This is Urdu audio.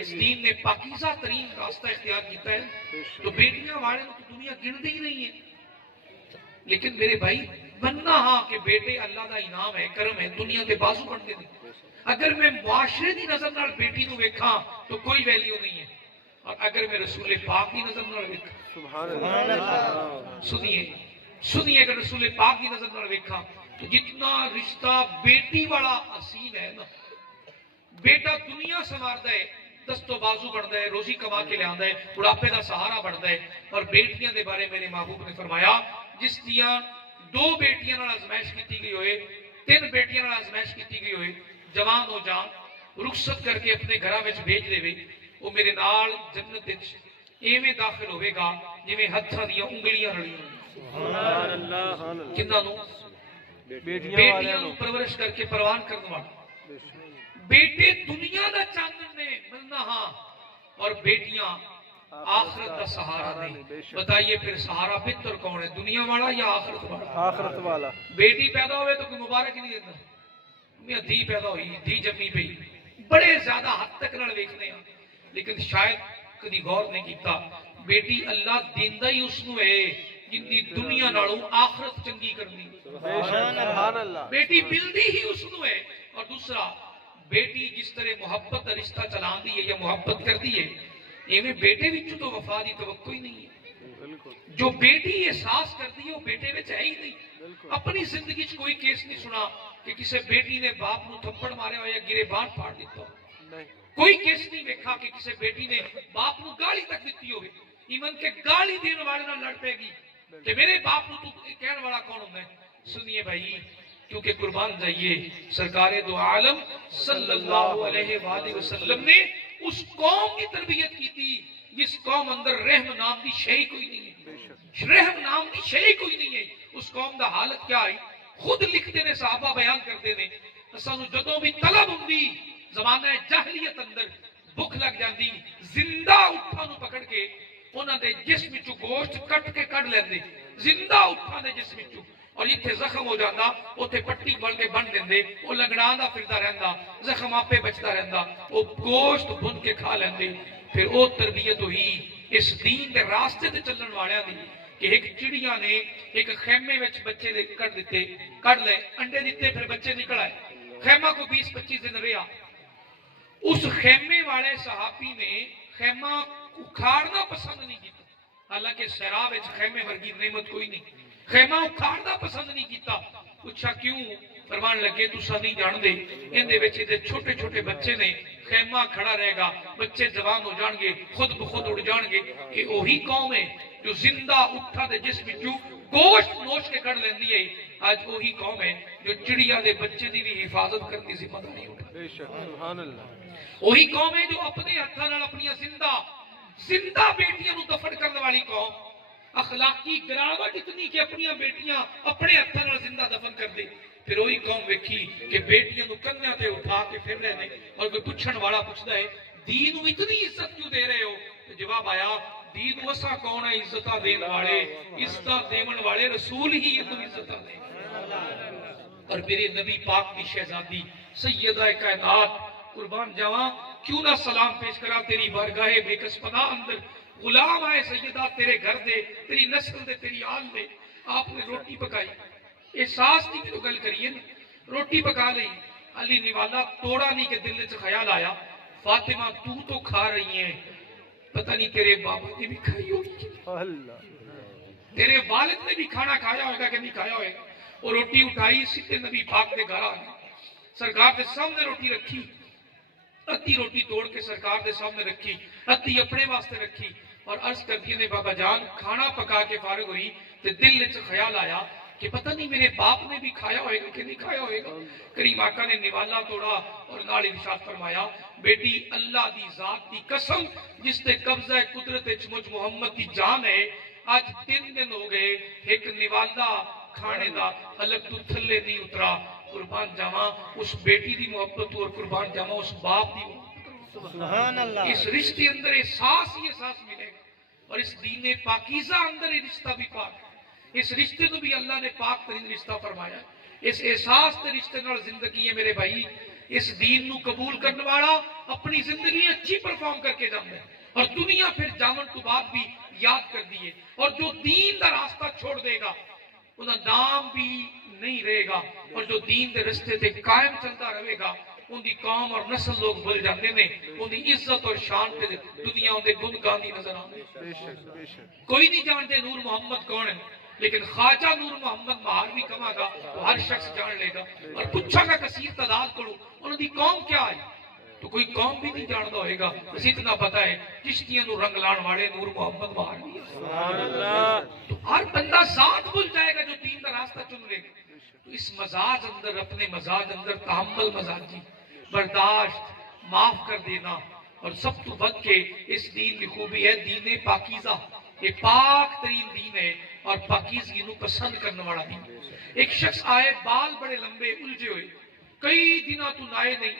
اس دین نے پاکیزہ ترین راستہ اختیار کیتا ہے. تو بیٹیاں والے تو دنیا گنتی ہی نہیں ہے. لیکن میرے بھائی بننا ہاں کہ بیٹے اللہ دا انعام ہے، کرم ہے، دنیا کے بازو بنتے ہیں. اگر میں معاشرے دی نظر نال بیٹی نو ویکھاں تو کوئی ویلیو نہیں ہے، اور اگر میں رسول پاک دی نظر نال ویکھاں، سبحان اللہ، سنیے اگر رسول پاک دی نظر نال ویکھاں تو جتنا رشتہ بیٹی والا اصیل ہے نا، بیٹا دنیا سنواردا ہے، دستو بازو بنتا ہے، روزی کما کے لیا ہے، بڑھاپے کا سہارا بنتا ہے. اور بیٹیاں دے بارے میرے محبوب نے فرمایا جس دیاں 2 بیٹیاں نال آزمائش کی گئی ہوئے، 3 بیٹیاں نال آزمائش کی گئی ہوئے، جوان ہو جان رخصت کر کے اپنے گھراں وچ بھیج دے، وہ میرے نال جنت وچ ایویں داخل ہوئے گا جویں ہتھاں دیاں انگلیاں رلیاں. سبحان اللہ. کناں نو؟ بیٹیاں نو پرورش کر کے پروان کرن والا. بیٹے دنیا دا چاندن نے ملنا ہاں، اور بیٹیاں آخرت کا سہارا نہیں. بتائیے پھر سہارا بہتر کون ہے، دنیا والا یا آخرت والا؟ آخرت والا. بیٹی پیدا ہوئے تو کوئی مبارک نہیں دیتا، میاں دھی پیدا ہوئی، دھی جمی پئی، بڑے زیادہ حد تک نال ویکھنے ہیں. لیکن شاید کدی غور نہیں کیتا بیٹی اللہ دیندا ہی اس نو ہے جن دی دنیا نالوں آخرت چنگی کرنی. سبحان اللہ. بیٹی ملدی ہی اس نو ہے. اور دوسرا، بیٹی جس طرح محبت کا رشتہ چلا دی ہے یا محبت کر دی ہے، ایویں بیٹے وچوں تو وفا دی توقع ہی نہیں ہے. جو بیٹی احساس کر دی ہے وہ بیٹے وچ ہے ہی نہیں. اپنی زندگی چ کوئی کیس نہیں سنا کہ کسی بیٹی نے باپ نو تھپڑ ماریا ہو یا گریبان پھاڑ دیتا ہو. کوئی کیس نہیں دیکھا کہ کسی بیٹی نے باپ نو گالی تک دیتی ہوگی، ایون کہ گالی دین والے نال لڑ پے گی کہ میرے باپ نو تو کہن والا کون ہوندا ہے. سنیے بھائی، کیونکہ قربان جائیے سرکار دو عالم صلی اللہ علیہ وآلہ وسلم نے اس قوم کی تربیت کی تھی جس قوم اندر رحم نام دی شے کوئی نہیں ہے. رحم نام دی شے کوئی نہیں ہے. اس قوم دا حالت کیا ہے خود لکھتے نے، صحابہ بیان کرتے نے. سانو جدوں بھی طلب ہوندی زمانہ جاہلیت اندر بھوک لگ جاندی، زندہ اٹھاں نو پکڑ کے انہاں دے جسم وچوں گوشت کٹ کے کڈ لیندے، زندہ اٹھاں دے جسم وچوں. اور جتھے زخم ہو جاتا اوتھے پٹی مل کے بن دیندے، وہ لنگڑاں پھردا رہندا، زخم آپے بچتا رہندا، وہ گوشت بھن کے کھا لیندے. پھر او تربیت ہوئی اس دین دے راستے تے چلن والیاں دی کہ ایک چڑیاں نے ایک خیمے وچ بچے دے کڈ دتے، کڈ لے انڈے دتے، پھر بچے نکل آئے. خیمہ کو 20-25 دن رہا. اس خیمے والے صحابی نے خیمہ اکھاڑنا پسند نہیں کیتا، حالانکہ صحرا وچ خیمے ورگی نعمت کوئی نہیں. خیمہ اکھاڑنا پسند نہیں کیتا. پوچھا کیوں؟ فرمان لگے تساں نہیں جان دے اندے وچ دے چھوٹے چھوٹے بچے نے، خیمہ کھڑا رہے گا، بچے جوان ہو جان گے، خود بخود اڑ جان گے. یہ وہی قوم ہے جو زندہ اٹھا دے جسم وچوں گوشت نوچ کے کڈ لیندی ہے. آج وہی قوم ہے جو چڑیا دے بچے دی بھی حفاظت کرنے کی ذمہ داری اٹھا. بے شک سبحان اللہ. وہی قوم ہے جو اپنے ہتھاں نال اپنی زندہ بیٹیاں نو دفن کرنے والی قوم. اخلاقی گراوٹ اتنی کہ اپنی بیٹیاں اپنے ہتھاں نال زندہ دفن کر دے. پھر وہی قوم ویکھی کہ بیٹیاں نو کنیاں تے اٹھا کے پھر رہے نے. اور کوئی پوچھن والا پوچھدا ہے دین نو اتنی عزت کیوں دے رہے ہو؟ تو جواب آیا دین وسا کون ہے عزتاں دین والے، عزتاں دیون والے رسول ہی اتنی عزتاں دے. اور میرے نبی پاک کی شہزادی سیدہ کائنات قربان جاواں کیوں نہ سلام پیش کرا تیری بارگاہ بے کس پناہ اندر. غلام آئے سیدہ تیرے گھر دے، تیری نسل دے، تیری آل دے. آپ نے روٹی پکائی، احساس نہیں کہ تو گل کریے نا، روٹی پکا لئی. علی نوالا توڑا نہیں کہ دل وچ خیال آیا فاطمہ تو کھا رہی ہیں، پتہ نہیں تیرے بابا نے بھی کھائی ہوگی، تیرے والد نے بھی کھانا کھایا ہوگا کہ نہیں کھایا ہوگا. وہ روٹی اٹھائی سیدھے نبی پاک دے گھر آ گئی. سرکار دے سامنے روٹی رکھی، ادھی روٹی توڑ کے سرکار دے سامنے رکھی، ادھی اپنے واسطے رکھی. اور عرض کرتی نے بابا جان کھانا پکا کے فارغ ہوئی تو دل وچ خیال آیا کہ پتہ نہیں میرے باپ نے بھی کھایا ہوئے گا کہ نہیں کھایا ہوئے گا. کریم آقا نے نوالا توڑا اور نال ارشاد فرمایا بیٹی اللہ دی ذات دی قسم جس تے قبضہ قدرت وچ مجھ محمد دی جان ہے، آج 3 دن ہو گئے ایک نوالا کھانے دا الگ تو تھلے نہیں اترا. قربان جاواں اس بیٹی دی محبت اور قربان جاواں اس باپ دی محبت. سبحان اللہ. اس رشتے اندر احساس ہی احساس ملے گا. اور اس دین پاکیزہ اندر یہ رشتہ بھی پاک ہے. اس رشتے تو بھی اللہ نے پاک ترین رشتہ فرمایا. اس احساس کے رشتے نال زندگی ہے میرے بھائی. اس دین نو قبول کرنے والا اپنی زندگی اچھی پرفارم کر کے جانا ہے، اور دنیا پھر جاون تو بعد بھی یاد کر دیے. اور جو دین دا راستہ چھوڑ دے گا انہاں نام بھی نہیں رہے گا، اور جو دین دے رستے تے قائم چلتا رہے گا ان دی قوم اور نسل لوگ بھول جاندے نے، ان دی عزت اور شان تے دنیا ان دے گن گاندی نظر آندے. کوئی نہیں جانتے نور محمد کون ہے، لیکن خواجہ نور محمد مہاروی کما گا تو ہر شخص جان لے گا. اور پوچھا گا کثیر تعداد کرو انہوں دی قوم کیا ہے تو کوئی قوم بھی نہیں جانتا ہوئے گا، بس اتنا پتا ہے چشتیاں نو رنگ لان والے نور محمد مہاروی ہے. تو ہر بندہ ذات بھول جائے گا جو دین کا راستہ چن لے گا. تو اس مزاج اندر، اپنے مزاج اندر تحمل مزاجی، برداشت، معاف کر دینا، اور سب تو بد کے اس دین کی خوبی ہے دین پاکیزہ. یہ پاک ترین دین ہے اور پاکیزگی نو پسند کرنے والا دین. ایک شخص آئے بال بڑے لمبے الجھے ہوئے، کئی دنوں تو نائے نہیں،